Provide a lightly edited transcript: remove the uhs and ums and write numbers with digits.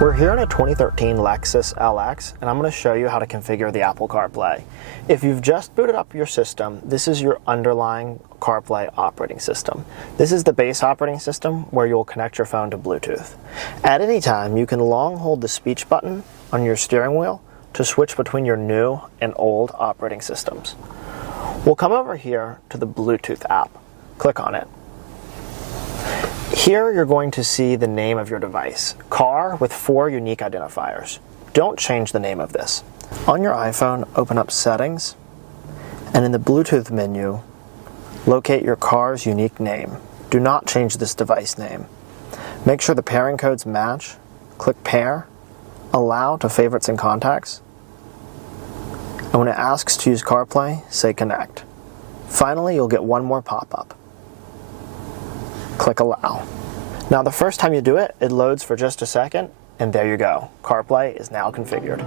We're here in a 2013 Lexus LX, and I'm going to show you how to configure the Apple CarPlay. If you've just booted up your system, this is your underlying CarPlay operating system. This is the base operating system where you'll connect your phone to Bluetooth. At any time, you can long hold the speech button on your steering wheel to switch between your new and old operating systems. We'll come over here to the Bluetooth app. Click on it. Here you're going to see the name of your device, car with 4 unique identifiers. Don't change the name of this. On your iPhone, open up Settings, and in the Bluetooth menu, locate your car's unique name. Do not change this device name. Make sure the pairing codes match. Click Pair, Allow to Favorites and Contacts, and when it asks to use CarPlay, say Connect. Finally, you'll get one more pop-up. Click Allow. Now the first time you do it, it loads for just a second, and there you go. CarPlay is now configured.